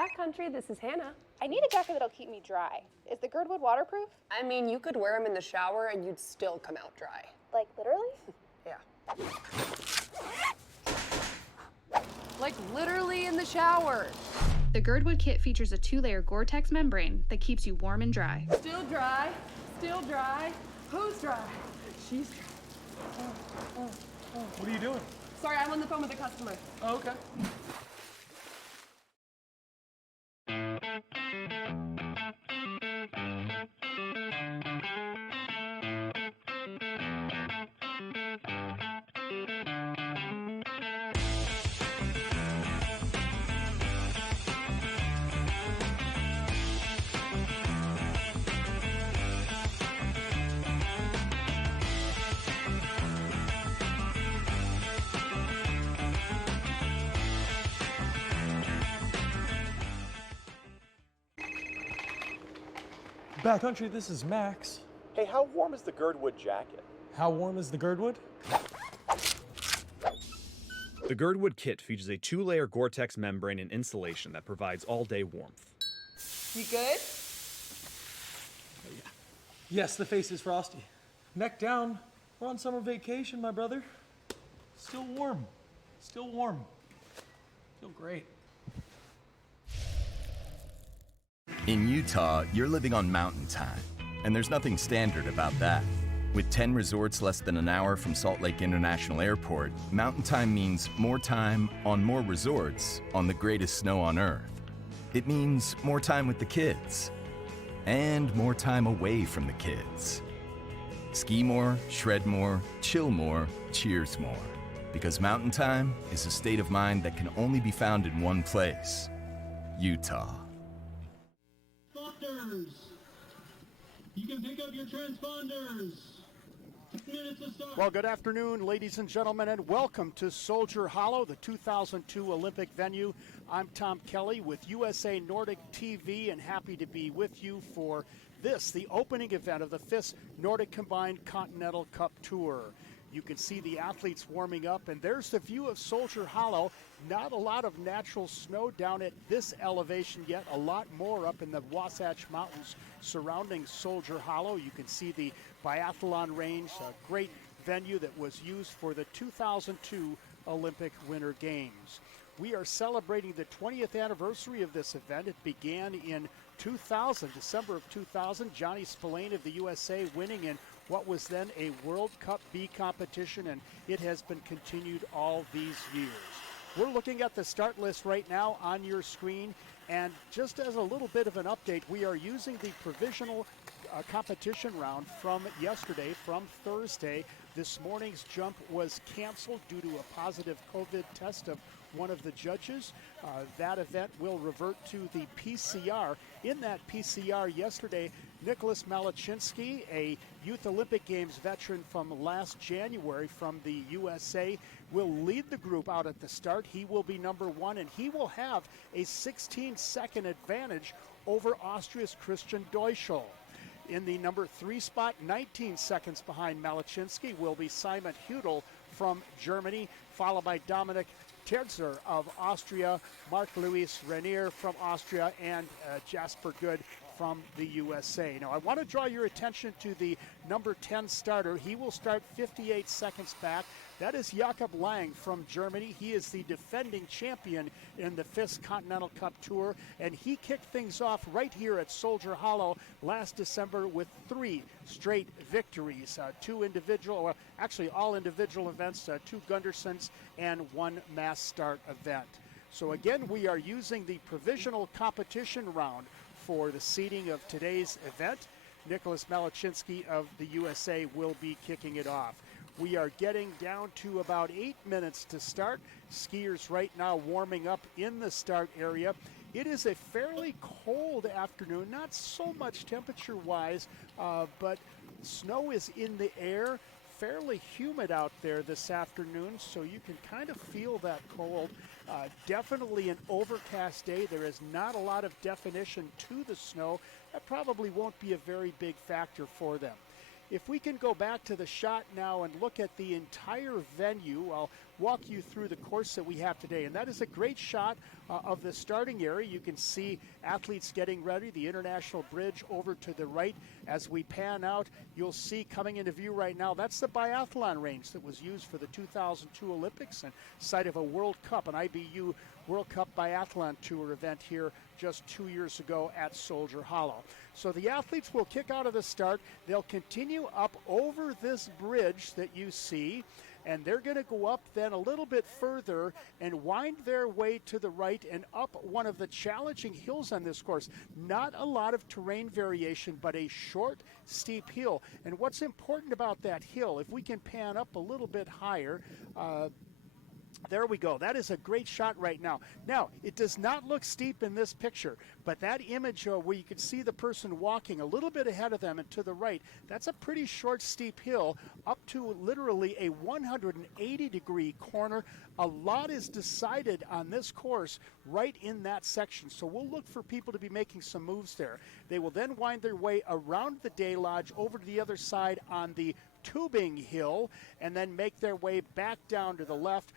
Backcountry, this is Hannah. I need a jacket that'll keep me dry. Is the Girdwood waterproof? I mean, you could wear them in the shower and you'd still come out dry. Like literally? Yeah. Like literally in the shower. The Girdwood kit features a 2-layer Gore-Tex membrane that keeps you warm and dry. Still dry, still dry. Who's dry? She's dry. What are you doing? Sorry, I'm on the phone with a customer. Oh, okay. Backcountry, this is Max. Hey, how warm is the Girdwood jacket? How warm is the Girdwood? The Girdwood kit features a 2-layer Gore-Tex membrane and insulation that provides all-day warmth. You good? Yes, the face is frosty. Neck down. We're on summer vacation, my brother. Still warm. Still warm. Feel great. In Utah, you're living on mountain time, and there's nothing standard about that. With 10 resorts less than an hour from Salt Lake International Airport, mountain time means more time on more resorts on the greatest snow on Earth. It means more time with the kids, and more time away from the kids. Ski more, shred more, chill more, cheers more. Because mountain time is a state of mind that can only be found in one place, Utah. You can pick up your transponders. Well, good afternoon, ladies and gentlemen, and welcome to Soldier Hollow, the 2002 Olympic venue. I'm Tom Kelly with USA Nordic TV, and happy to be with you for this, the opening event of the FIS Nordic Combined Continental Cup Tour. You can see the athletes warming up, and there's the view of Soldier Hollow. Not a lot of natural snow down at this elevation yet, a lot more up in the Wasatch Mountains surrounding Soldier Hollow. You can see the biathlon range, a great venue that was used for the 2002 Olympic Winter Games. We are celebrating the 20th anniversary of this event. It began in 2000, December of 2000. Johnny Spillane of the USA winning in what was then a World Cup B competition, and it has been continued all these years. We're looking at the start list right now on your screen, and just as a little bit of an update, we are using the provisional competition round from yesterday, from Thursday. This morning's jump was canceled due to a positive COVID test of one of the judges. That event will revert to the PCR. In that PCR yesterday, Nicholas Malachinsky, a Youth Olympic Games veteran from last January from the USA, will lead the group out at the start. He will be number one, and he will have a 16-second advantage over Austria's Christian Deuschel. In the number 3 spot, 19 seconds behind Malachinsky, will be Simon Hudel from Germany, followed by Dominik Terzer of Austria, Marc-Louis Renier from Austria, and Jasper Good from the USA. Now, I want to draw your attention to the number 10 starter. He will start 58 seconds back. That is Jakob Lang from Germany. He is the defending champion in the FIS Continental Cup Tour, and he kicked things off right here at Soldier Hollow last December with 3 straight victories, 2 individual, well, actually all individual events, 2 Gundersens, and 1 mass start event. So again, we are using the provisional competition round for the seeding of today's event. Nicholas Malachinsky of the USA will be kicking it off. We are getting down to about 8 minutes to start. Skiers right now warming up in the start area. It is a fairly cold afternoon, not so much temperature-wise, but snow is in the air. Fairly humid out there this afternoon, so you can kind of feel that cold. Definitely an overcast day. There is not a lot of definition to the snow. That probably won't be a very big factor for them. If we can go back to the shot now and look at the entire venue, I'll walk you through the course that we have today. And that is a great shot of the starting area. You can see athletes getting ready, the International Bridge over to the right. As we pan out, you'll see coming into view right now, that's the biathlon range that was used for the 2002 Olympics and site of a World Cup, an IBU World Cup Biathlon Tour event here just 2 years ago at Soldier Hollow. So the athletes will kick out of the start. They'll continue up over this bridge that you see, and they're going to go up then a little bit further and wind their way to the right and up one of the challenging hills on this course. Not a lot of terrain variation, but a short, steep hill. And what's important about that hill, if we can pan up a little bit higher, there we go. That is a great shot right now. Now, it does not look steep in this picture, but that image where you can see the person walking a little bit ahead of them and to the right, that's a pretty short, steep hill up to literally a 180-degree corner. A lot is decided on this course right in that section, so we'll look for people to be making some moves there. They will then wind their way around the day lodge over to the other side on the tubing hill and then make their way back down to the left,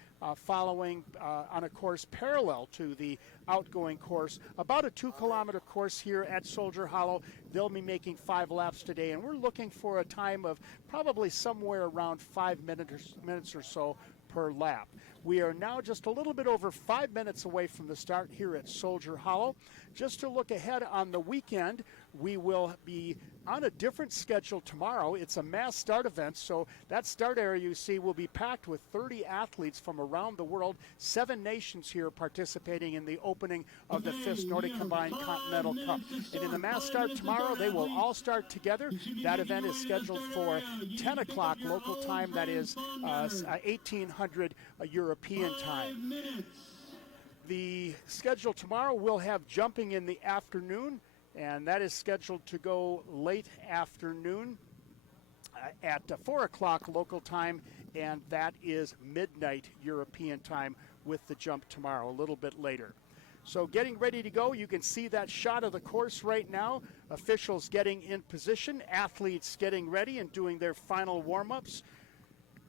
following on a course parallel to the outgoing course. About a 2-kilometer course here at Soldier Hollow. They'll be making 5 laps today, and we're looking for a time of probably somewhere around 5 minutes or so per lap. We are now just a little bit over 5 minutes away from the start here at Soldier Hollow. Just to look ahead on the weekend, we will be on a different schedule tomorrow. It's a mass start event, so that start area you see will be packed with 30 athletes from around the world. 7 nations here participating in the opening of the FIS Nordic Combined Continental Cup. And in the mass start tomorrow, they will all start together. That event is scheduled for 10 o'clock local time. That is 1800 European time. The schedule tomorrow will have jumping in the afternoon, and that is scheduled to go late afternoon at 4 o'clock local time, and that is midnight European time with the jump tomorrow, a little bit later. So getting ready to go, you can see that shot of the course right now. Officials getting in position, athletes getting ready and doing their final warm-ups.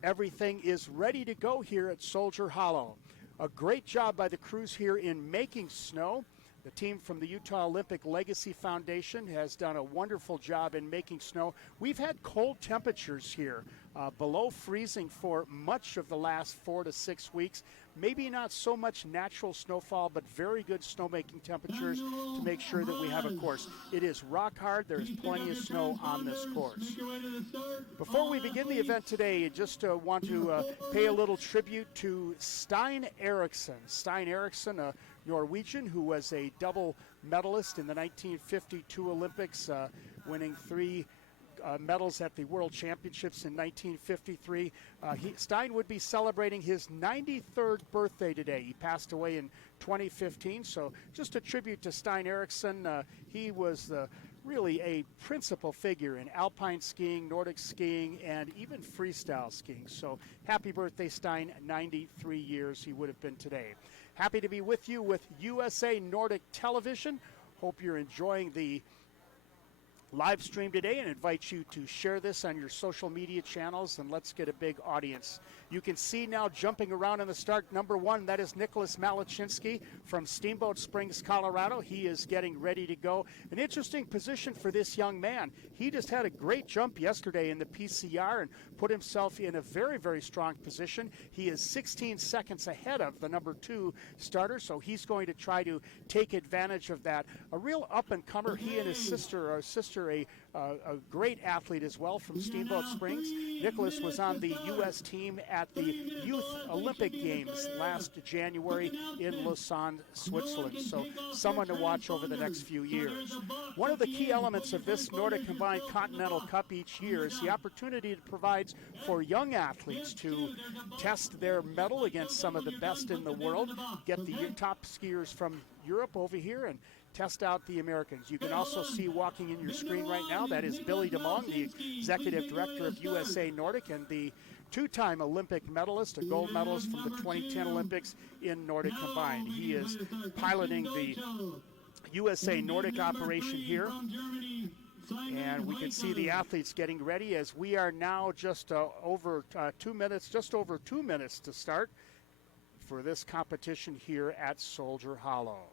Everything is ready to go here at Soldier Hollow. A great job by the crews here in making snow. The team from the Utah Olympic Legacy Foundation has done a wonderful job in making snow. We've had cold temperatures here, below freezing for much of the last 4 to 6 weeks. Maybe not so much natural snowfall, but very good snowmaking temperatures to make sure that we have a course. It is rock hard. There is plenty of snow on this course. Before we begin the event today, I just want to pay a little tribute to Stein Eriksen. Stein Eriksen, a Norwegian who was a double medalist in the 1952 Olympics, winning 3 medals at the World Championships in 1953. Stein would be celebrating his 93rd birthday today. He passed away in 2015, so just a tribute to Stein Eriksen. He was really a principal figure in alpine skiing, Nordic skiing, and even freestyle skiing. So happy birthday, Stein. 93 years he would have been today. Happy to be with you with USA Nordic Television. Hope you're enjoying the live stream today and invite you to share this on your social media channels, and let's get a big audience. You can see now jumping around in the start, number 1, that is Nicholas Malachinski from Steamboat Springs, Colorado. He is getting ready to go. An interesting position for this young man. He just had a great jump yesterday in the PCR and put himself in a very, very strong position. He is 16 seconds ahead of the number 2 starter, so he's going to try to take advantage of that. A real up-and-comer. He and his sister, a great athlete as well from Steamboat Springs. Nicholas was on the U.S. team at the Youth Olympic Games last January in Lausanne, Switzerland. So someone to watch over the next few years. One of the key elements of this Nordic Combined Continental Cup each year is the opportunity it provides for young athletes to test their mettle against some of the best in the world, get the top skiers from Europe over here and test out the Americans. You can also see walking in your screen right now, that is Billy DeMong, the Executive Director of USA Nordic and the 2-time Olympic medalist, a gold medalist from the 2010 Olympics in Nordic Combined. He is piloting the USA Nordic operation here. And we can see the athletes getting ready as we are now just over 2 minutes to start for this competition here at Soldier Hollow.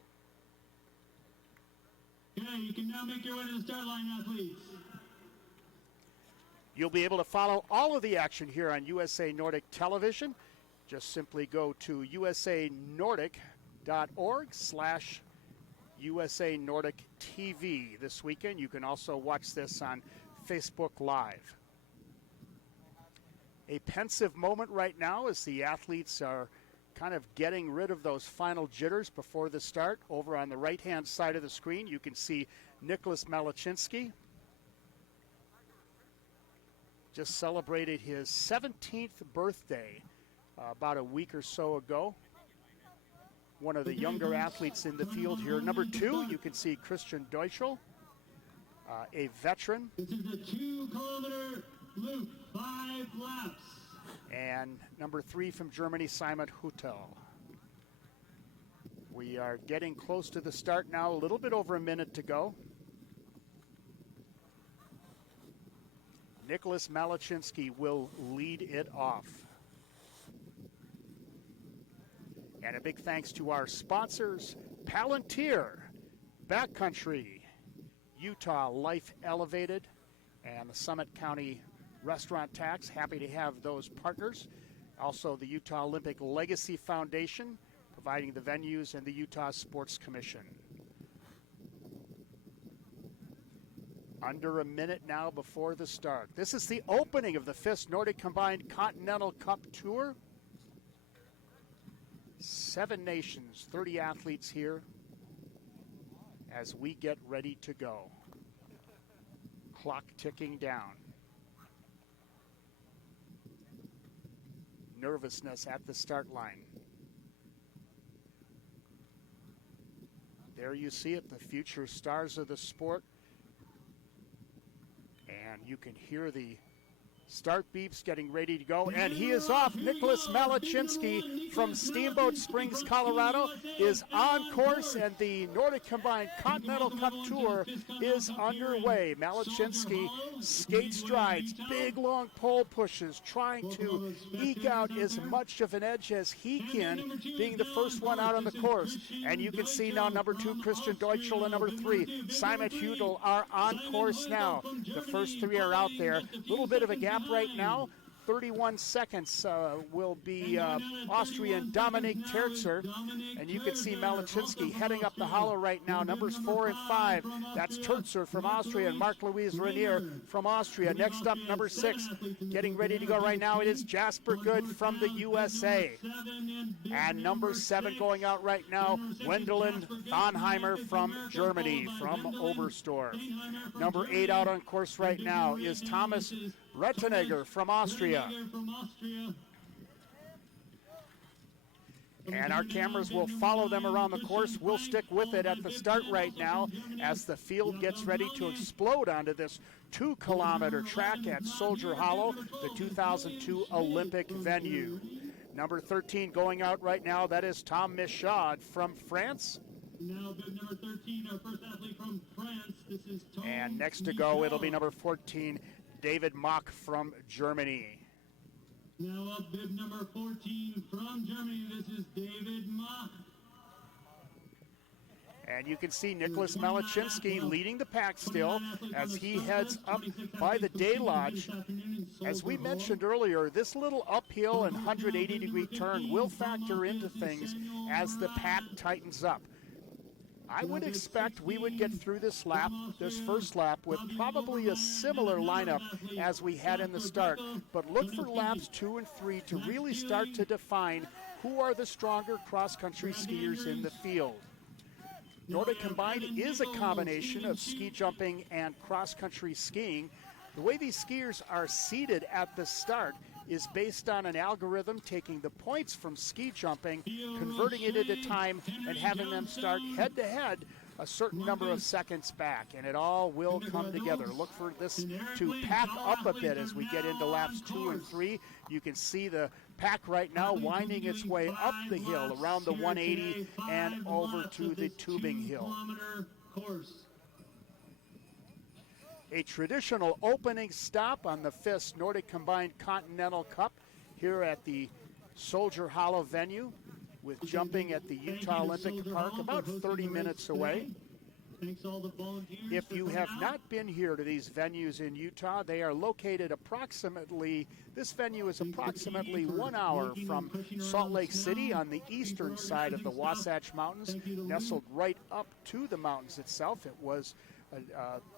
Okay, you can now make your way to the start line, athletes. You'll be able to follow all of the action here on USA Nordic Television. Just simply go to usanordic.org/USA Nordic TV this weekend. You can also watch this on Facebook Live. A pensive moment right now as the athletes are kind of getting rid of those final jitters before the start. Over on the right-hand side of the screen, you can see Nicholas Malachinski. Just celebrated his 17th birthday about a week or so ago. One of the younger athletes in the field here. Number 2, you can see Christian Deutschel, a veteran. This is a 2-kilometer loop, 5 laps. And number 3 from Germany, Simon Hüttel. We are getting close to the start now, a little bit over a minute to go. Nicholas Malachinski will lead it off. And a big thanks to our sponsors, Palantir, Backcountry, Utah Life Elevated, and the Summit County Restaurant Tax. Happy to have those partners. Also the Utah Olympic Legacy Foundation, providing the venues, and the Utah Sports Commission. Under a minute now before the start. This is the opening of the FIS Nordic Combined Continental Cup Tour. 7 nations, 30 athletes here as we get ready to go. Clock ticking down. Nervousness at the start line. There you see it, the future stars of the sport. And you can hear the start beeps getting ready to go, and he is off. Nicholas Malachinski from Steamboat Springs, Colorado is on course, and the Nordic Combined Continental Cup Tour is underway. Malachinski skate strides, big long pole pushes, trying to eke out as much of an edge as he can, being the first one out on the course. And you can see now number 2, Christian Deutschel, and number 3, Simon Hüttel are on course now. The first 3 are out there. A little bit of a gap right now. 31 seconds will be Austrian Dominik Terzer. And you can see Malachinski heading up the hollow right now. Numbers 4 and 5. That's Terzer from Austria and Marc-Louis Renier from Austria. Next up, number 6, getting ready to go right now. It is Jasper Good from the USA. And number 7 going out right now, Wendelin Thonheimer from Germany, from Oberstdorf. Number 8 out on course right now is Thomas Rettenegger from Austria. And our cameras will follow them around the course. We'll stick with it at the start right now as the field gets ready to explode onto this 2-kilometer track at Soldier Hollow, the 2002 Olympic venue. Number 13 going out right now, that is Tom Michaud from France. Now, bib number 13, our first athlete from France, And next to go, it'll be number 14, David Mock from Germany. Now up bib number 14 from Germany, this is David Mock. And you can see Nicholas Malachinsky leading the pack still as he heads up by the day lodge. As we mentioned earlier, this little uphill and 180-degree turn will factor into things as the pack tightens up. I would expect we would get through this lap, this first lap, with probably a similar lineup as we had in the start. But look for laps 2 and 3 to really start to define who are the stronger cross-country skiers in the field. Nordic Combined is a combination of ski jumping and cross-country skiing. The way these skiers are seated at the start is based on an algorithm taking the points from ski jumping, converting it into time, and having them start head-to-head a certain number of seconds back, and it all will come together. Look for this to pack up a bit as we get into laps 2 and 3. You can see the pack right now winding its way up the hill around the 180 and over to the tubing hill. A traditional opening stop on the FIS Nordic Combined Continental Cup here at the Soldier Hollow venue, with jumping at the Utah Olympic Park about 30 minutes away. If you have not been here to these venues in Utah, they are located approximately, this venue is approximately 1 hour from Salt Lake City on the eastern side of the Wasatch Mountains, nestled right up to the mountains itself. It was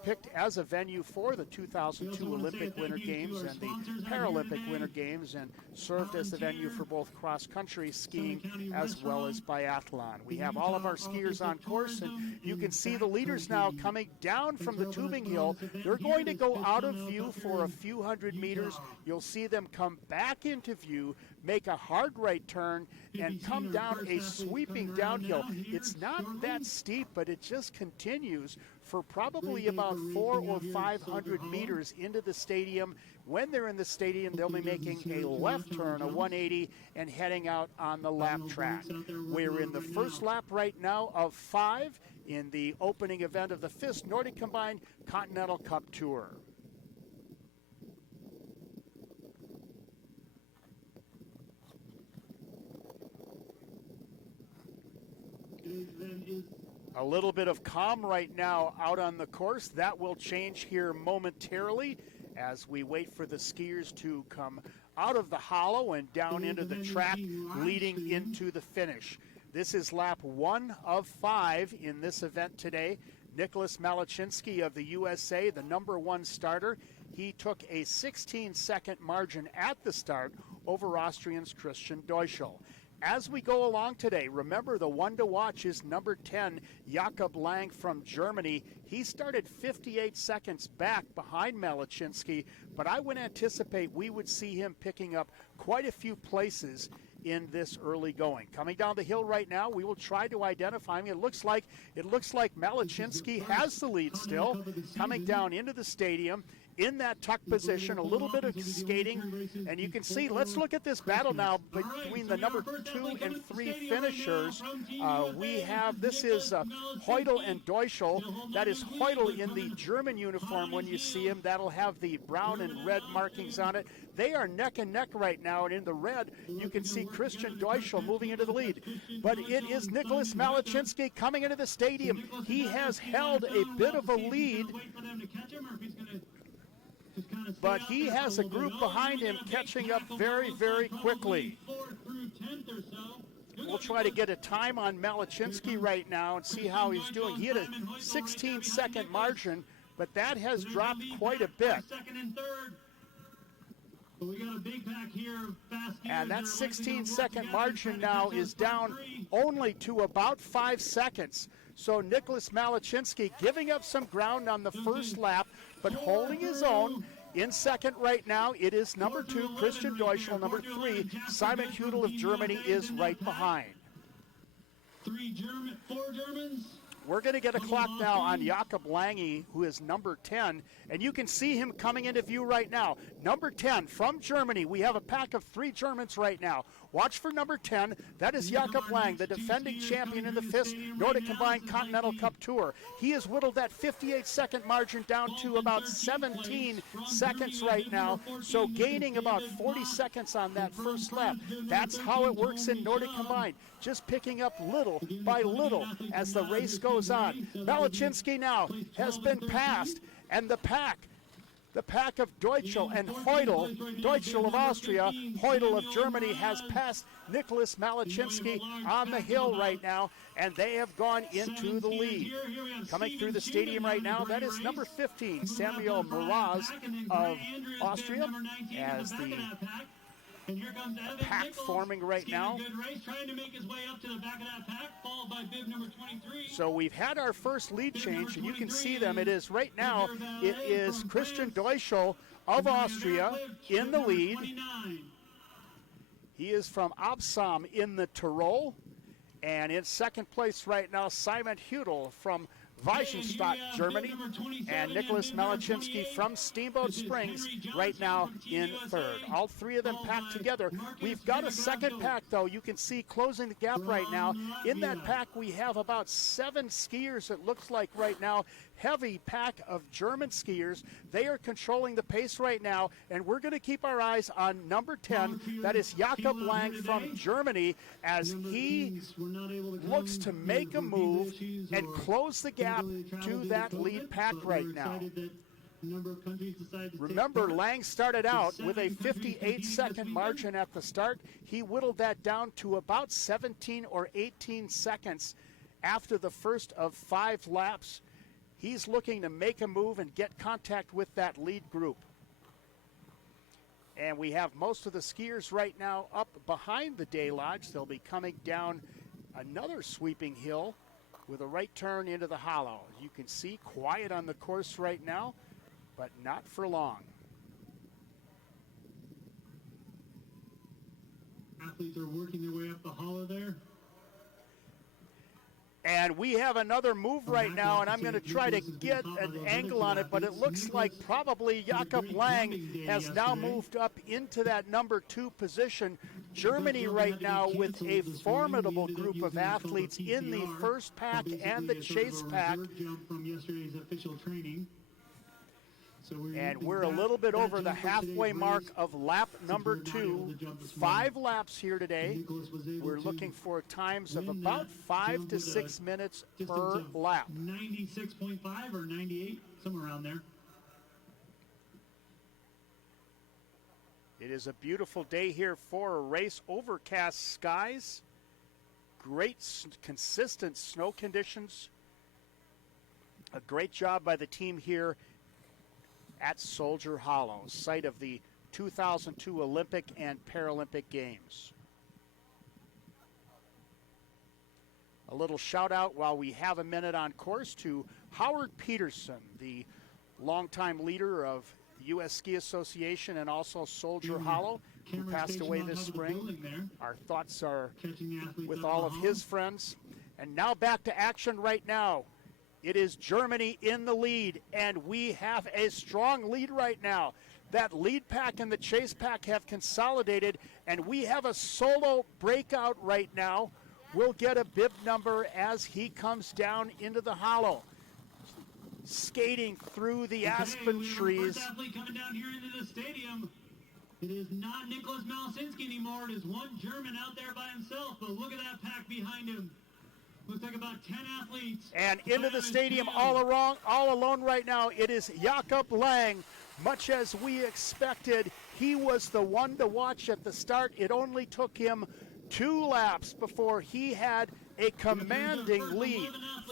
picked as a venue for the 2002 Olympic Winter Games and the Paralympic Winter Games, and served as the venue for both cross-country skiing as well as biathlon. We have all of our skiers on course, and you can see the leaders now coming down from the tubing hill. They're going to go out of view for a few hundred meters. You'll see them come back into view, make a hard right turn, and come down a sweeping downhill. It's not that steep, but it just continues for probably about 400 or 500 meters into the stadium. When they're in the stadium, they'll be making a left turn, a 180, and heading out on the lap track. We're in the first lap right now of 5 in the opening event of the FIS Nordic Combined Continental Cup Tour. A little bit of calm right now out on the course. That will change here momentarily as we wait for the skiers to come out of the hollow and down into the track leading into the finish. This is lap 1 of 5 in this event today. Nicholas Malachinsky of the USA, the #1 starter. He took a 16-second margin at the start over Austrian's Christian Deuschel. As we go along today, remember the one to watch is number 10, Jakob Lang from Germany. He started 58 seconds back behind Malachinsky, but I would anticipate we would see him picking up quite a few places in this early going. Coming down the hill right now, we will try to identify him. It looks like Malachinsky has the lead still, coming down into the stadium in that tuck position, a little bit of skating, and you can see, let's look at this battle now between the number 2 and 3 finishers. We have, this is Heudel and Deuschel. That is Heudel in the German uniform when you see him. That'll have the brown and red markings on it. They are neck and neck right now, and in the red, you can see Christian Deuschel moving into the lead. But it is Nicholas Malachinsky coming into the stadium. He has held a bit of a lead, but he has a group behind him catching up very, very quickly. We'll try to get a time on Malachinsky right now and see how he's doing. He had a 16-second margin, but that has dropped quite a bit. And that 16-second margin now is down only to about 5 seconds. So Nicholas Malachinsky giving up some ground on the first lap, but holding his own. In second right now, it is number 2, Christian Deuschel. Number 3, Simon Heudel of Germany is right behind. 4 Germans. We're going to get a clock now on Jakob Lange, who is number 10, and you can see him coming into view right now. Number 10 from Germany. We have a pack of 3 Germans right now. Watch for number 10. That is Jakob Lange, the defending champion in the FIS Nordic Combined Continental Cup Tour. He has whittled that 58-second margin down to about 17 seconds right now, so gaining about 40 seconds on that first lap. That's how it works in Nordic Combined, just picking up little by little as the race goes on. Malachinski now has been passed, and the pack of Deutschel and Heudel, Deutschel of Austria, Heudel of Germany, has passed Nicholas Malachinski on the hill right now, and they have gone into the lead. Coming through the stadium right now, that is number 15, Samuel Muraz of Austria, as the pack forming right now. So we've had our first lead change, and you can see them. It is right now, it is Christian Deutschel of Austria in the lead. He is from Absam in the Tyrol. And in second place right now, Simon Heudel from Weissenstadt, Germany, and Nicholas Malachinski from Steamboat Springs right now in third. All 3 of them packed together. We've got a second pack, though. You can see closing the gap right now. In that pack, we have about 7 skiers, it looks like right now. Heavy pack of German skiers. They are controlling the pace right now, and we're going to keep our eyes on number 10. That is Jakob Lange from Germany, as he looks to make a move and close the gap to that lead pack right now. Remember, Lange started out with a 58-second margin at the start. He whittled that down to about 17 or 18 seconds after the first of 5 laps. He's looking to make a move and get contact with that lead group. And we have most of the skiers right now up behind the Day Lodge. They'll be coming down another sweeping hill with a right turn into the hollow. You can see quiet on the course right now, but not for long. Athletes are working their way up the hollow there. And we have another move right now, and I'm going to try to get an angle on it, but it looks like probably Jakob Lange has now moved up into that number 2 position. Germany right now with a formidable group of athletes in the first pack and the chase pack. And we're a little bit over the halfway mark of lap number 2. 5 laps here today. We're looking for times of about 5 to 6 minutes per lap. 96.5 or 98, somewhere around there. It is a beautiful day here for a race. Overcast skies. Great consistent snow conditions. A great job by the team here at Soldier Hollow, site of the 2002 Olympic and Paralympic Games. A little shout out while we have a minute on course to Howard Peterson, the longtime leader of the U.S. Ski Association and also Soldier Hollow, who passed away this spring. Our thoughts are with all of his friends. And now back to action right now. It is Germany in the lead, and we have a strong lead right now. That lead pack and the chase pack have consolidated, and we have a solo breakout right now. We'll get a bib number as he comes down into the hollow, skating through the aspen trees. First athlete coming down here into the stadium. It is not Nicholas Malachinski anymore. It is one German out there by himself, but look at that pack behind him. Looks like about 10 athletes. And into the stadium all alone right now, it is Jakob Lange. Much as we expected, he was the one to watch at the start. It only took him 2 laps before he had a commanding lead.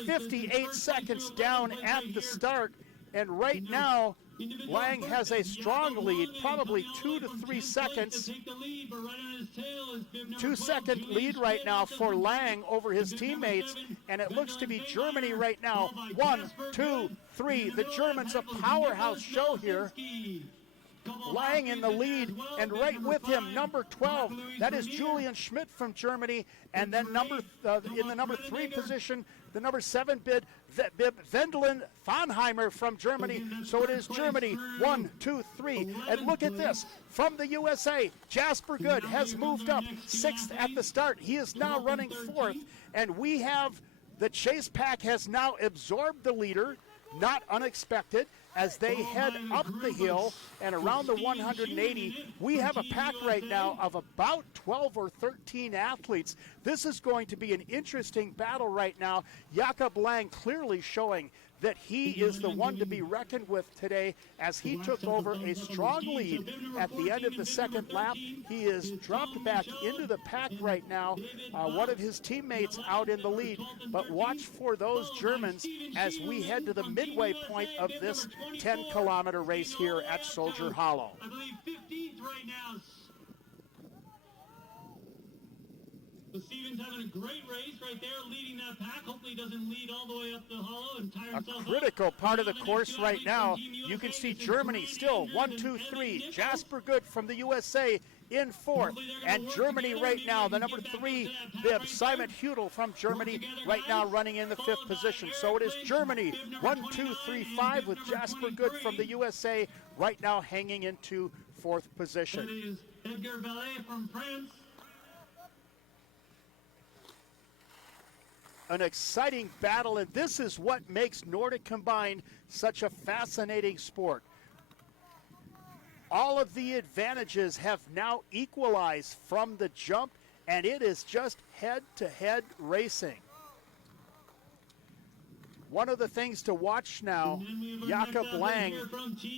58 seconds down at the start. And right now, Lange has a strong lead, probably 2 to 3 seconds. 2-second lead right now for Lange over his teammates, and it looks to be Germany right now. 1, 2, 3. The Germans a powerhouse show here. Lang in the lead, and right with him, number 12, that is Julian Schmidt from Germany, and then in the number 3 position, the number 7 bib Wendelin Fonheimer from Germany. So it is Germany, 1, 2, 3. And look at this, from the USA, Jasper Good has moved up 6th at the start. He is now running 4th, and we have the chase pack has now absorbed the leader, not unexpected, as they head up the hill and around the 180. We have a pack right now of about 12 or 13 athletes. This is going to be an interesting battle right now. Jakob Lang clearly showing that he is the one to be reckoned with today as he took over a strong lead at the end of the second lap. He is dropped back into the pack right now. One of his teammates out in the lead, but watch for those Germans as we head to the midway point of this 10-kilometer race here at Soldier Hollow. I believe 15th right now. But Stevens having a great race right there, leading that pack. Hopefully he doesn't lead all the way up the hollow and tire himself a critical part of the course right now. You can see Germany still 1, 2, 3. Jasper Good from the USA in 4th. And Germany right now, the number 3 bib, Simon Hudel from Germany, right now running in the 5th position. So it is Germany 1, 2, 3, 5 with Jasper Good from the USA right now hanging into 4th position. That is Edgar Valet from France. An exciting battle, and this is what makes Nordic Combined such a fascinating sport. All of the advantages have now equalized from the jump, and it is just head-to-head racing. One of the things to watch now, Jakob Lang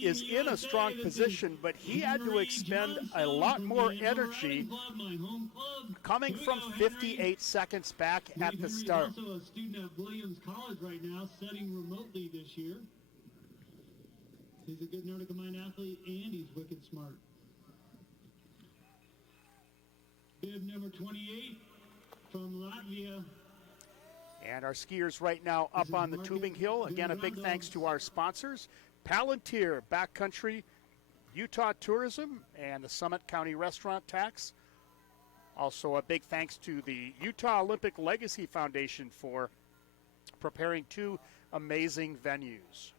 is in a strong position, but he had to expend a lot more energy coming from 58 seconds back at the start. He's also a student at Williams College right now, studying remotely this year. He's a good Nordic Combined athlete, and he's wicked smart. Bib number 28 from Latvia. And our skiers right now up on the tubing hill. Again, a big thanks to our sponsors, Palantir Backcountry, Utah Tourism, and the Summit County Restaurant Tax. Also a big thanks to the Utah Olympic Legacy Foundation for preparing 2 amazing venues.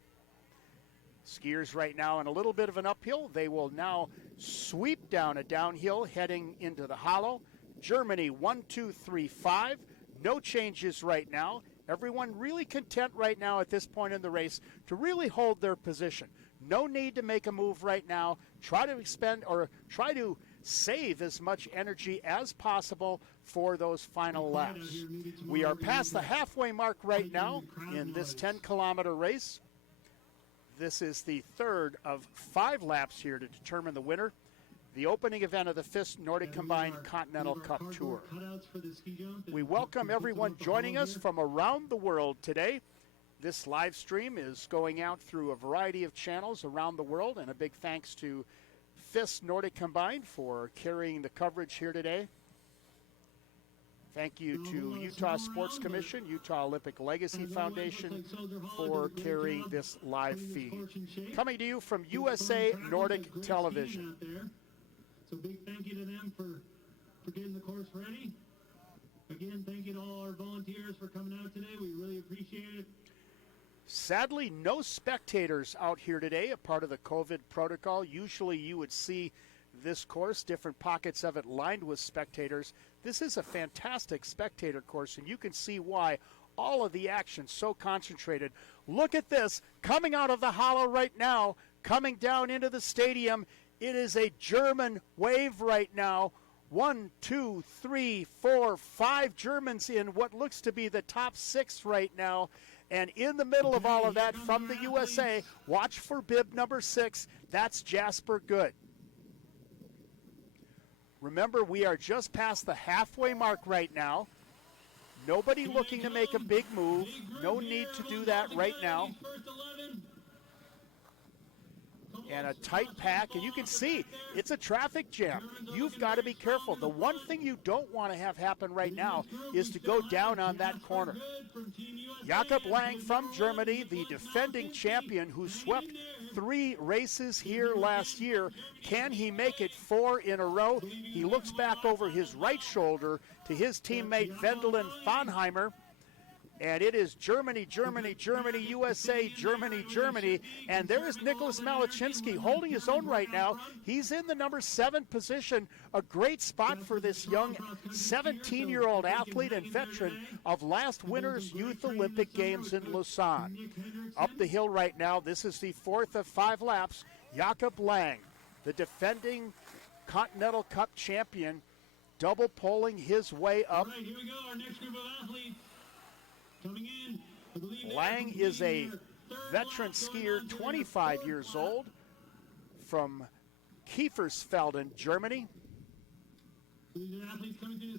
Skiers right now in a little bit of an uphill. They will now sweep down a downhill heading into the hollow. Germany 1, 2, 3, 5. No changes right now. Everyone really content right now at this point in the race to really hold their position. No need to make a move right now. Try to save as much energy as possible for those final laps. We are past the halfway mark right now in this 10-kilometer race. This is the 3rd of 5 laps here to determine the winner. The opening event of the FIS Nordic Combined Continental Cup Tour. We welcome everyone joining us from around the world today. This live stream is going out through a variety of channels around the world, and a big thanks to FIS Nordic Combined for carrying the coverage here today. Thank you to Utah Sports Commission, Utah Olympic Legacy Foundation for carrying this live feed. Coming to you from USA Nordic Television. So big thank you to them for getting the course ready. Again, thank you to all our volunteers for coming out today. We really appreciate it. Sadly, no spectators out here today, a part of the COVID protocol. Usually you would see this course, different pockets of it lined with spectators. This is a fantastic spectator course, and you can see why all of the action so concentrated. Look at this, coming out of the hollow right now, coming down into the stadium. It is a German wave right now. 1, 2, 3, 4, 5 Germans in what looks to be the top 6 right now. And in the middle of all of that, from the USA, watch for bib number 6. That's Jasper Good. Remember, we are just past the halfway mark right now. Nobody looking to make a big move. No need to do that right now. And a tight pack, and you can see it's a traffic jam. You've got to be careful. The one thing you don't want to have happen right now is to go down on that corner. Jakob Lang from Germany, the defending champion who swept 3 races here last year. Can he make it 4 in a row? He looks back over his right shoulder to his teammate Wendelin Vonheimer. And it is Germany, Germany, Germany, USA, Germany, Germany. And there is Nicholas Malachinsky holding his own right now. He's in the number 7 position. A great spot for this young 17-year-old athlete and veteran of last winter's Youth Olympic Games in Lausanne. Up the hill right now, this is the 4th of 5 laps. Jakob Lang, the defending Continental Cup champion, double poling his way up. All right, here we go, our next group of athletes. Coming in, I believe Lang is a veteran skier, 25 years old, from Kiefersfelden, Germany.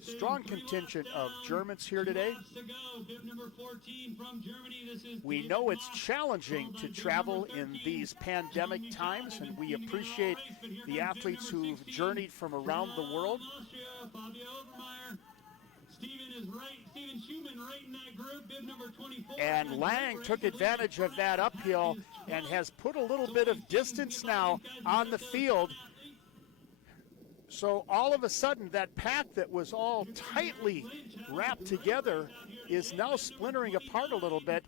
Strong contingent of Germans here today. We know it's challenging to travel in these pandemic times, and we appreciate the athletes who've journeyed from around the world. And Lang took advantage of that uphill and has put a little bit of distance now on the field. So all of a sudden, that pack that was all tightly wrapped together is now splintering apart a little bit.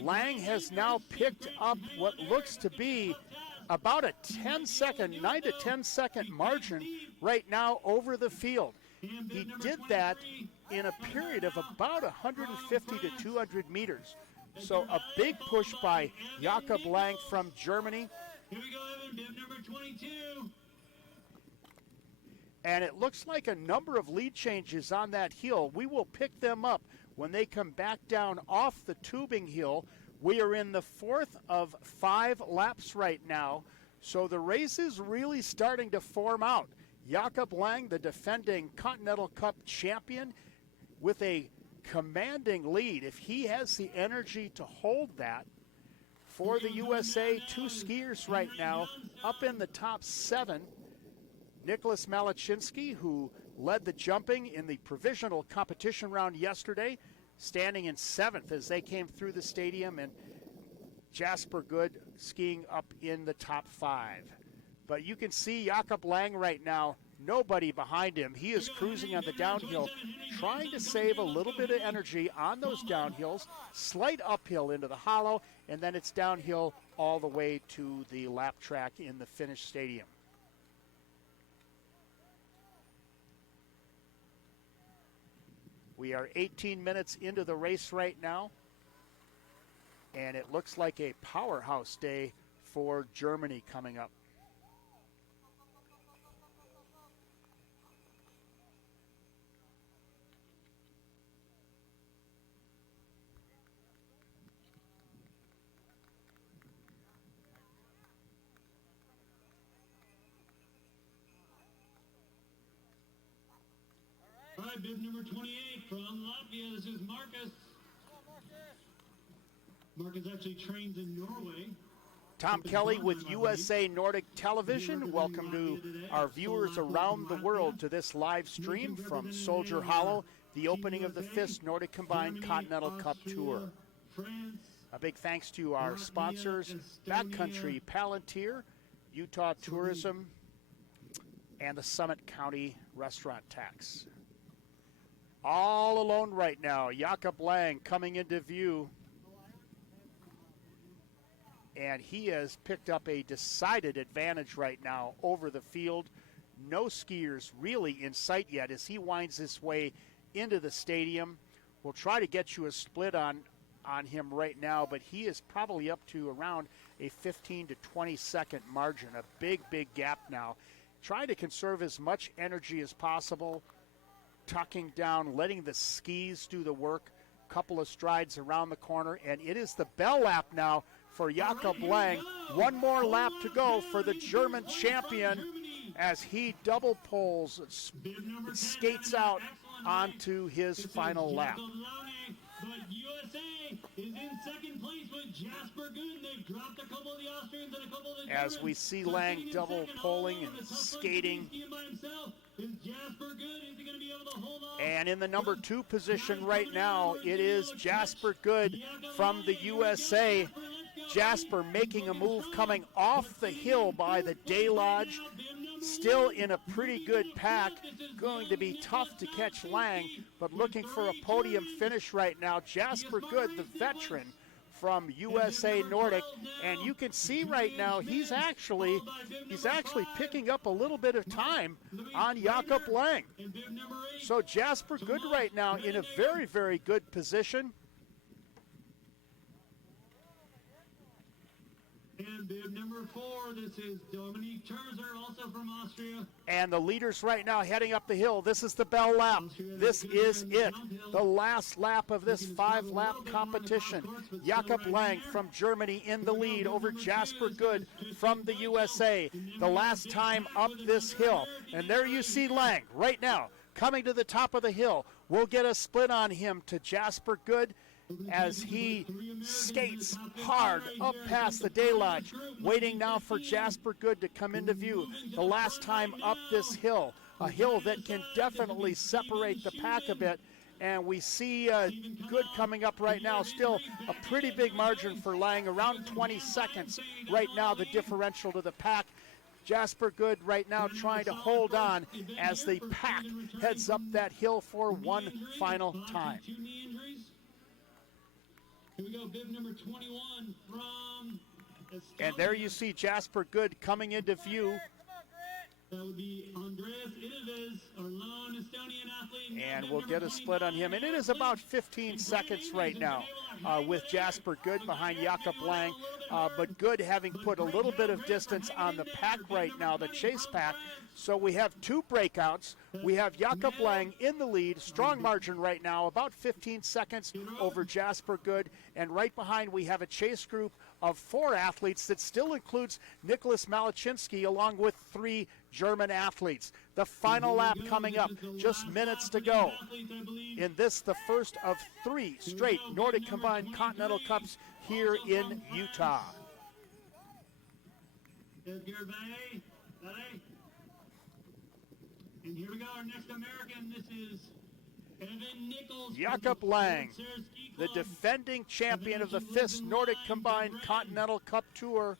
Lang has now picked up what looks to be about a 9 to 10 second margin right now over the field. He did that in a period of about 150 to 200 meters. So a big push by Jakob Lang from Germany. Here we go, Evan, bib number 22. And it looks like a number of lead changes on that hill. We will pick them up when they come back down off the tubing hill. We are in the 4th of 5 laps right now. So the race is really starting to form out. Jakob Lang, the defending Continental Cup champion, with a commanding lead. If he has the energy to hold that for the USA, 2 skiers right now up in the top 7. Nicholas Malachinsky, who led the jumping in the provisional competition round yesterday, standing in 7th as they came through the stadium, and Jasper Good skiing up in the top 5. But you can see Jakob Lang right now, nobody behind him. He is cruising on the downhill, trying to save a little bit of energy on those downhills, slight uphill into the hollow, and then it's downhill all the way to the lap track in the Finnish stadium. We are 18 minutes into the race right now, and it looks like a powerhouse day for Germany coming up. All right, bib number 28 from Latvia. This is Marcus. Marcus actually trains in Norway. Tom Kelly with USA Nordic Television. Welcome to our viewers around the world to this live stream from Soldier Hollow, the opening of the FIS Nordic Combined Continental Cup Tour. A big thanks to our sponsors, Backcountry Palantir, Utah Tourism, and the Summit County Restaurant Tax. All alone right now, Jakob Lang coming into view. And he has picked up a decided advantage right now over the field. No skiers really in sight yet as he winds his way into the stadium. We'll try to get you a split on him right now, but he is probably up to around a 15 to 20 second margin. A big, big gap now. Trying to conserve as much energy as possible. Tucking down, letting the skis do the work. Couple of strides around the corner, and it is the bell lap now for Jakob Lang. One more lap to go for the German champion as he double poles, skates out onto his final lap. But USA is in second place with Jasper Good. They've dropped a couple of the Austrians and a couple of the Germans. As we see Lang double poling and skating. And in the number 2 position right now, it is Jasper Good from the USA. Jasper making a move coming off the hill by the Day Lodge. Still in a pretty good pack. Going to be tough to catch Lang, but looking for a podium finish right now. Jasper Good, the veteran from USA Nordic, and you can see right now he's actually picking up a little bit of time on Jakob Lang. So Jasper Good right now in a very, very good position. And bib number 4, this is Dominique Terzer, also from Austria. And the leaders right now heading up the hill. This is the bell lap. This is it. The last lap of this 5-lap competition. Jakob Lang from Germany in the lead over Jasper Good from the USA. The last time up this hill. And there you see Lang right now coming to the top of the hill. We'll get a split on him to Jasper Good as he skates hard up past the Day Lodge, waiting now for Jasper Good to come into view. The last time up this hill, a hill that can definitely separate the pack a bit, and we see Good coming up right now. Still a pretty big margin for Lang, around 20 seconds right now, the differential to the pack. Jasper Good right now trying to hold on as the pack heads up that hill for one final time. Here we go, bib number 21 from Estonia. And there you see Jasper Good coming into view. That would be Andreas Ilves, our lone Estonian athlete. And we'll get a split on him. And it is about 15 seconds right now with Jasper Good behind Jakob Lang. But Good having put a little bit of distance on the pack right now, the chase pack. So we have two breakouts. We have Jakob Lang in the lead, strong margin right now, about 15 seconds over Jasper Good. And right behind we have a chase group of 4 athletes that still includes Nicholas Malachinski along with 3 German athletes. The final lap coming up, just minutes to go. In this, the first of 3 straight Nordic Combined Continental Cups here in Utah. And here we go, our next American. This is Evan Nichols. Jakob Lang, the defending champion of the FIS Nordic Combined Continental Cup Tour.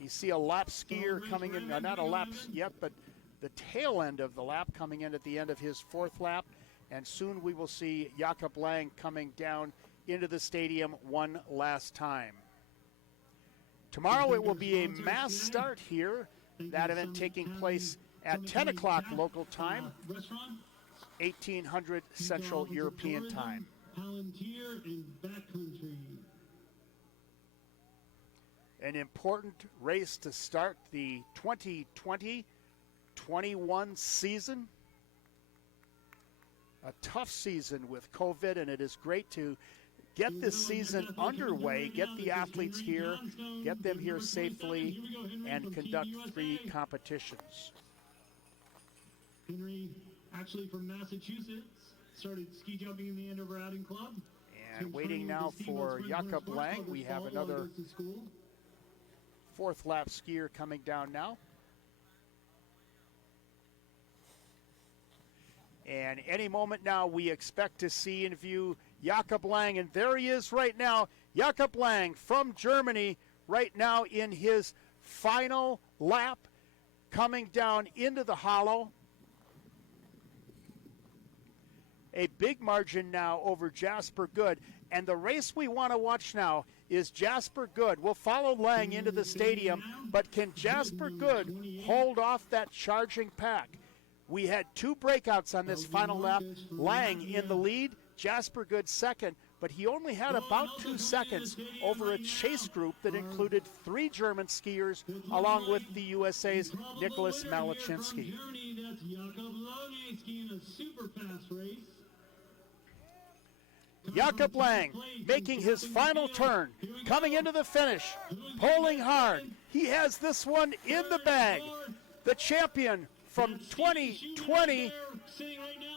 You see a lap skier coming in, not a lap yet, but the tail end of the lap coming in at the end of his 4th lap. And soon we will see Jakob Lang coming down into the stadium one last time. Tomorrow it will be a mass start here. That event taking place at 10 o'clock local time, 1800 Central European time. An important race to start the 2020-21 season. A tough season with COVID, and it is great to get this season underway, get the athletes here, get them here safely, and conduct 3 competitions. Henry, actually from Massachusetts, started ski jumping in the Andover Outing Club. And waiting now for Jakob Lang. We have another 4th lap skier coming down now. And any moment now we expect to see in view Jakob Lang. And there he is right now, Jakob Lang from Germany right now in his final lap, coming down into the hollow. A big margin now over Jasper Good. And the race we want to watch now is Jasper Good. We'll follow Lang into the stadium, but can Jasper Good hold off that charging pack? We had 2 breakouts on this final lap. Lang in the lead, Jasper Good second, but he only had about 2 seconds over a chase group that included 3 German skiers along with the USA's Nicholas Malachinski. Jakob Lang making his final turn, coming into the finish, pulling hard. He has this one in the bag. The champion from 2020.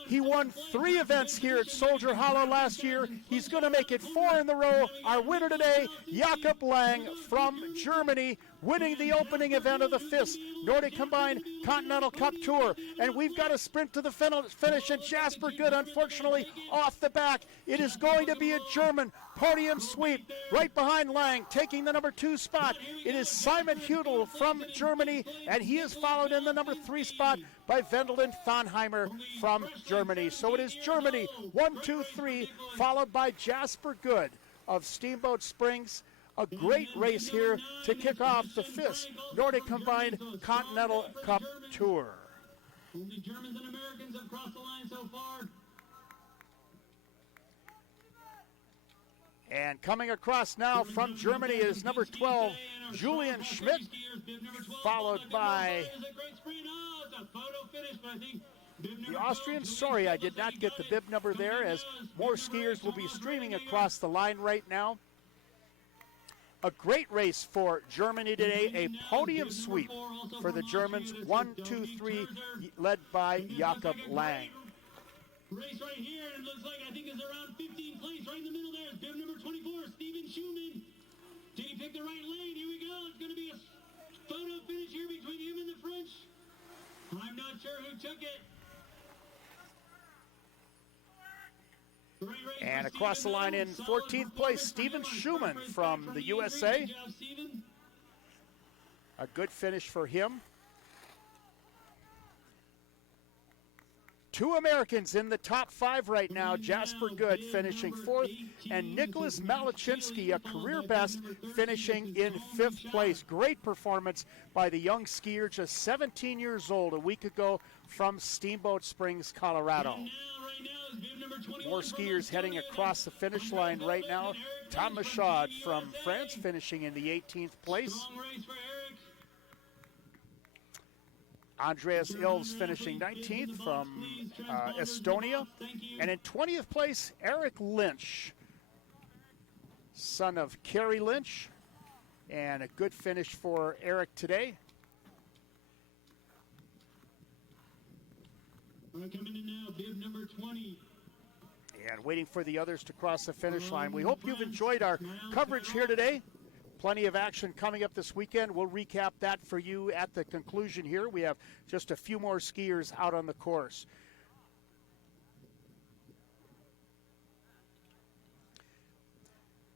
He won 3 events here at Soldier Hollow last year. He's going to make it 4 in the row. Our winner today, Jakob Lang from Germany. winning the opening event of the FIS Nordic Combined Continental Cup Tour. And we've got a sprint to the finish, and Jasper Good, unfortunately, off the back. It is going to be a German podium sweep right behind Lang, taking the number 2 spot. It is Simon Hudel from Germany, and he is followed in the number 3 spot by Wendelin Thanheimer from Germany. So it is Germany 1, 2, 3, followed by Jasper Good of Steamboat Springs. A great race here to kick off the FIS Nordic Combined Continental Cup Tour. Only Germans and Americans have crossed the line so far. And coming across now from Germany is number 12, Julian Schmidt, followed by the Austrian. Sorry, I did not get the bib number there, as more skiers will be streaming across the line right now. A great race for Germany today, a podium sweep for the Germans, 1, 2, 3, led by Jakob Lang. Race right here, and it looks like, I think, is around 15th place. Right in the middle there is bib number 24, Steven Schumann. Did he pick the right lane? Here we go. It's going to be a photo finish here between him and the French. I'm not sure who took it. And across the line in 14th place, Steven Schumann from the USA. A good finish for him. 2 Americans in the top 5 right now. Jasper Good finishing 4th, and Nicholas Malachinsky, a career best, finishing in 5th place. Great performance by the young skier, just 17 years old, a week ago from Steamboat Springs, Colorado. More skiers heading across the finish line right now. Tom Michaud from France finishing in the 18th place. Andreas Ilves finishing 19th from Estonia. And in 20th place, Eric Lynch, son of Kerry Lynch. And a good finish for Eric today. Coming in now, bib number 20. And waiting for the others to cross the finish line. We hope you've enjoyed our coverage here today. Plenty of action coming up this weekend. We'll recap that for you at the conclusion here. We have just a few more skiers out on the course.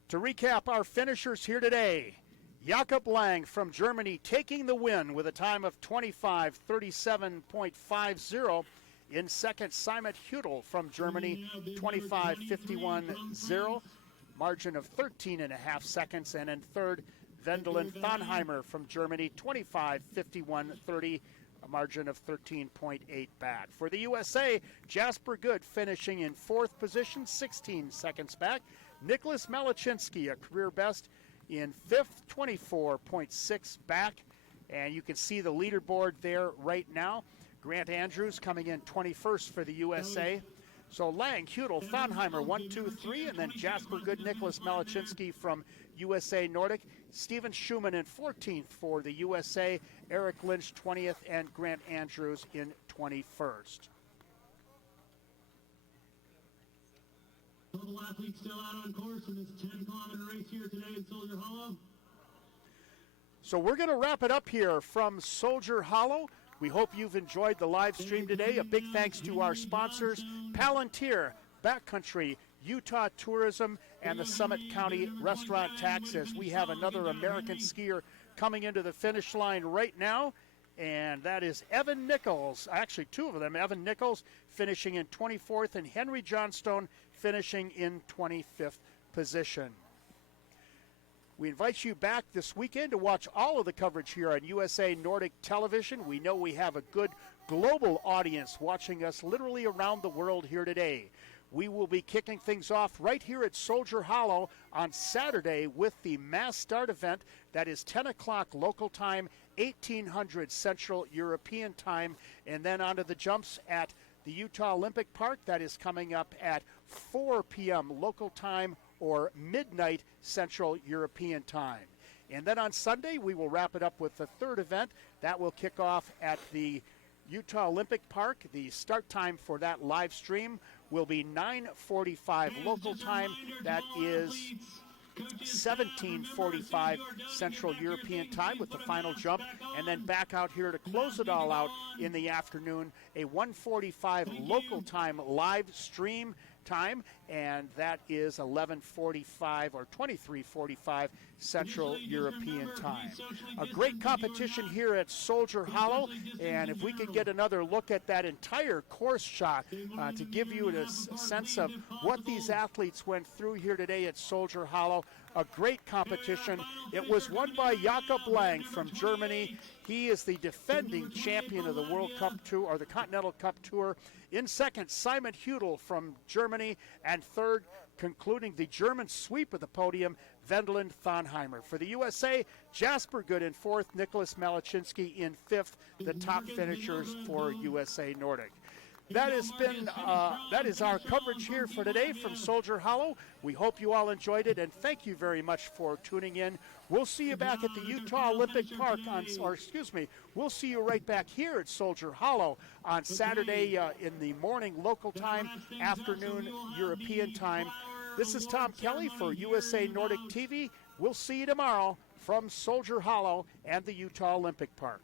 To recap our finishers here today, Jakob Lang from Germany taking the win with a time of 25:37.50. In second, Simon Hudel from Germany, 25:51.0, margin of 13.5 seconds. And in third, Wendelin Thanheimer from Germany, 25:51.30, a margin of 13.8 back. For the USA, Jasper Good finishing in 4th position, 16 seconds back. Nicholas Malachinsky, a career best, in 5th, 24.6 back. And you can see the leaderboard there right now. Grant Andrews coming in 21st for the USA. So Lang, Hudel, Thanheimer, 1, 2, 3, and then Jasper Good, Nicholas Malachinsky from USA Nordic. Steven Schumann in 14th for the USA. Eric Lynch 20th, and Grant Andrews in 21st. Global athletes still out on course in this 10-kilometer race here today in Soldier Hollow. So we're going to wrap it up here from Soldier Hollow. We hope you've enjoyed the live stream today. A big thanks to our sponsors, Palantir, Backcountry, Utah Tourism, and the Summit County Restaurant Tax, as we have another American skier coming into the finish line right now. And that is Evan Nichols, actually 2 of them. Evan Nichols finishing in 24th, and Henry Johnstone finishing in 25th position. We invite you back this weekend to watch all of the coverage here on USA Nordic Television. We know we have a good global audience watching us literally around the world here today. We will be kicking things off right here at Soldier Hollow on Saturday with the mass start event. That is 10 o'clock local time, 1800 Central European time, and then onto the jumps at the Utah Olympic Park. That is coming up at 4 p.m. local time, or midnight Central European time. And then on Sunday, we will wrap it up with the 3rd event. That will kick off at the Utah Olympic Park. The start time for that live stream will be 9:45 local time. That is 17:45 Central European time with the final jump, and then back out here to close it all out in the afternoon, a 1:45 local time live stream time, and that is 11:45 or 23:45 Central European time. A great competition here at Soldier Hollow, and if we could get another look at that entire course shot to give you a sense of what these athletes went through here today at Soldier Hollow. A great competition. It was won by Jakob Lang from Germany. He is the defending champion of the World Cup Tour, or the Continental Cup Tour. In second, Simon Hudel from Germany. And third, concluding the German sweep of the podium, Wendland Thonheimer. For the USA, Jasper Good in fourth, Nicholas Malachinski in fifth, the top finishers for USA Nordic. That is our coverage here for today from Soldier Hollow. We hope you all enjoyed it, and thank you very much for tuning in. We'll see you back at the Utah Olympic Park we'll see you right back here at Soldier Hollow on Saturday in the morning local time, afternoon European time. This is Tom Kelly for USA Nordic TV. We'll see you tomorrow from Soldier Hollow and the Utah Olympic Park.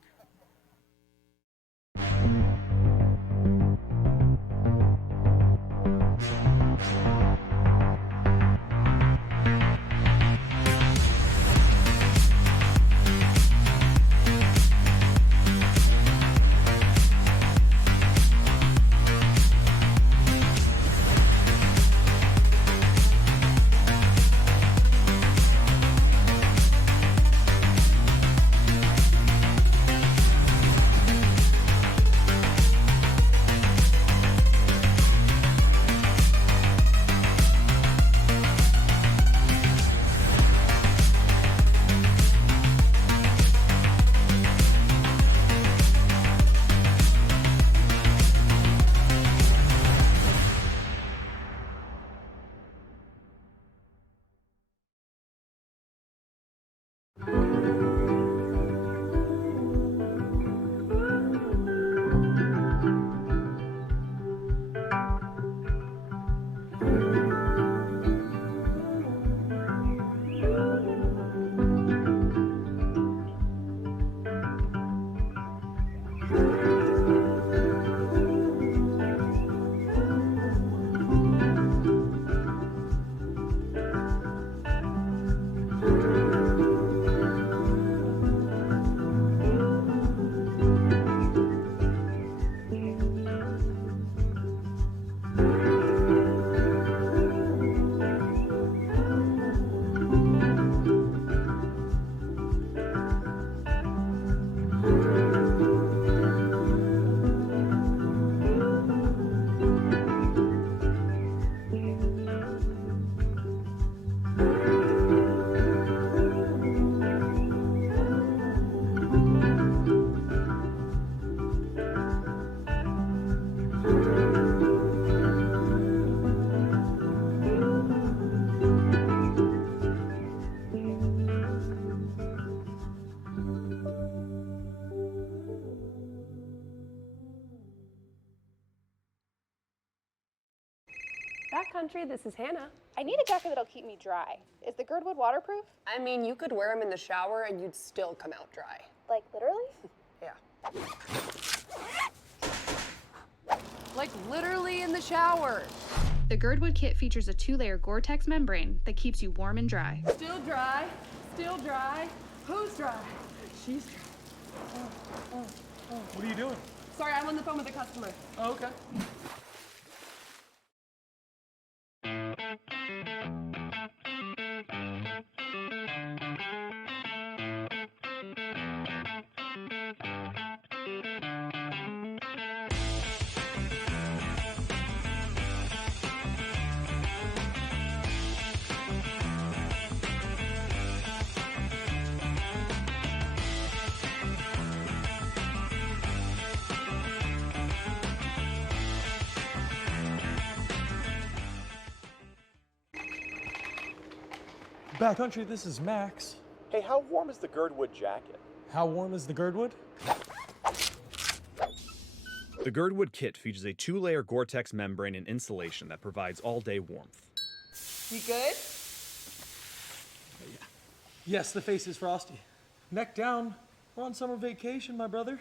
Backcountry, this is Hannah. I need a jacket that'll keep me dry. Is the Girdwood waterproof? I mean, you could wear them in the shower and you'd still come out dry. Like literally? Yeah. Like literally in the shower. The Girdwood kit features a 2-layer Gore-Tex membrane that keeps you warm and dry. Still dry, still dry. Who's dry? She's dry. What are you doing? Sorry, I'm on the phone with a customer. Oh, okay. Backcountry, this is Max. Hey, how warm is the Girdwood jacket? How warm is the Girdwood? The Girdwood kit features a 2-layer Gore-Tex membrane and insulation that provides all-day warmth. You good? Yes, the face is frosty. Neck down, we're on summer vacation, my brother.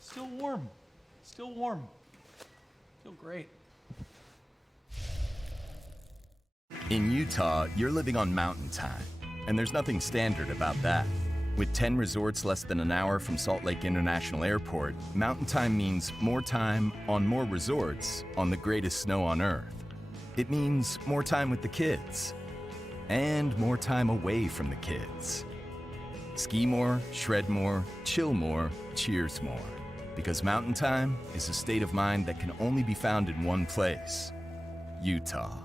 Still warm. Still warm. Feel great. In Utah, you're living on mountain time, and there's nothing standard about that. With 10 resorts less than an hour from Salt Lake International Airport, mountain time means more time on more resorts on the greatest snow on Earth. It means more time with the kids, and more time away from the kids. Ski more, shred more, chill more, cheers more. Because mountain time is a state of mind that can only be found in one place, Utah.